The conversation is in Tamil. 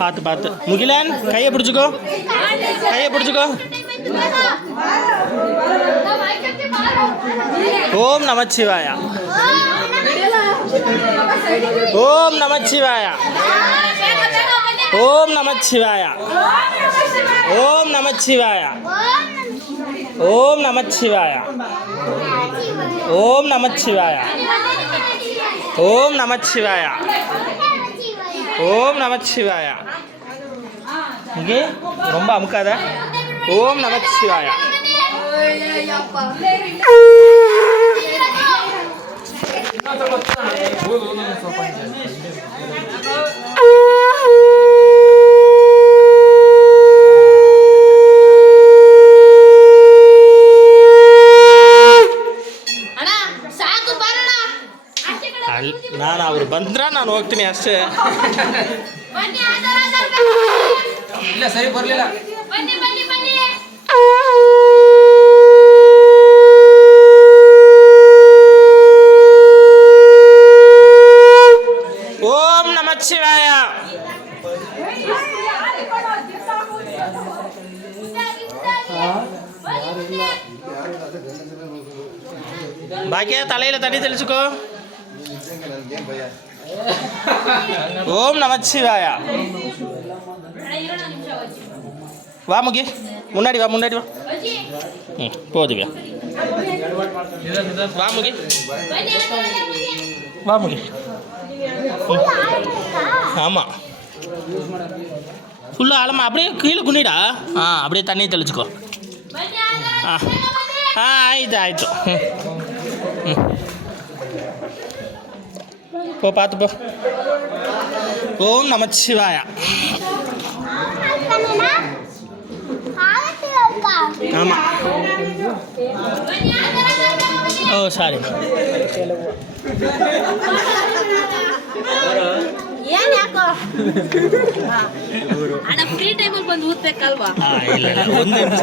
பார்த்து பார்த்து. முகிலன் கையை பிடிச்சிக்கோ, கையை பிடிச்சிக்கோ. ஓம் நமச்சிவாய, ஓம் நமச்சிவாய, ஓம் நமச்சிவாய, ஓம் நமச்சிவாய, ஓம் நமச்சிவாய, ஓம் நமச்சிவாய, ஓம் நமச்சிவாய, ஓம் நமச்சிவாய. இங்கே ரொம்ப அமுக்காத. ஓம் நமச்சிவாய. ನಾನು ಅವ್ರು ಬಂದ್ರ ನಾನು ಹೋಗ್ತೀನಿ ಅಷ್ಟೇ. ಇಲ್ಲ ಸರಿ ಬರಲಿಲ್ಲ. ಓಂ ನಮಃ ಶಿವಾಯ. பாக்கியா தலையில தண்ணி தெளிச்சுக்கோ. ஓம் நமச்சிவாய. வா முகி, முன்னாடி வா, முன்னாடி வா. போதுவியா, வா முகி, வா முகி. ஆமாம், ஃபுல்லாக ஆழமா அப்படியே கீழே குனிடா. அப்படியே தண்ணி தெளிச்சுக்கோ. ಆಯ್ತು ಆಯಿತು. போ, பார்த்து போ. ஓம் நமச்சிவாய. ஆமாம். ஓ சாரி. ಏನ್ ಯಾಕೋ ಅಣ್ಣ ಫ್ರೀ ಟೈಮಲ್ಲಿ ಬಂದು ಊದ್ಬೇಕಲ್ವಾ? ಇಲ್ಲ ಒಂದು ನಿಮಿಷ.